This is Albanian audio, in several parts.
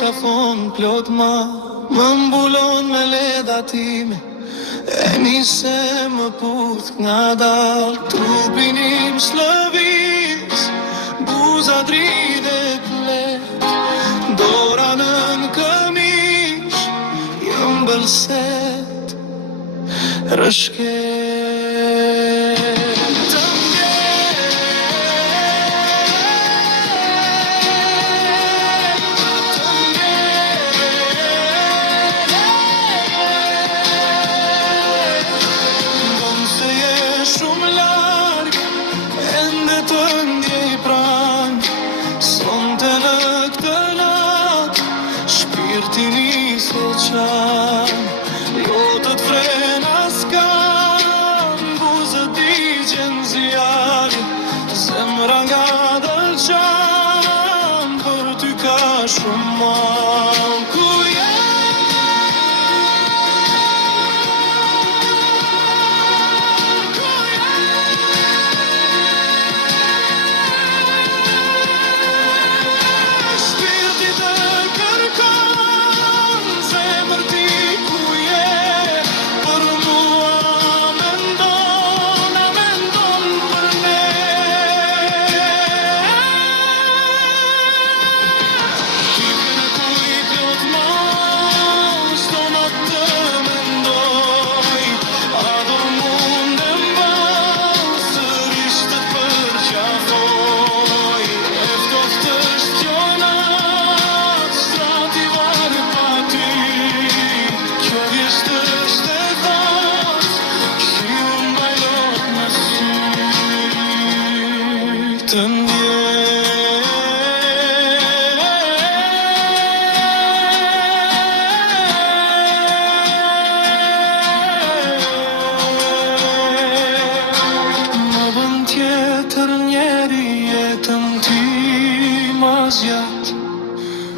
qafon plot ma, më mbulon me leda time, e nise më puth nga dal, trupin im slëvis, buza dride plet, dora nën këmish, jëm bëlset, rëshket.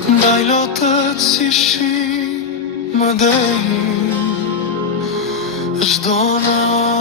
Bajlotët si shi më dejnë, çdo natë.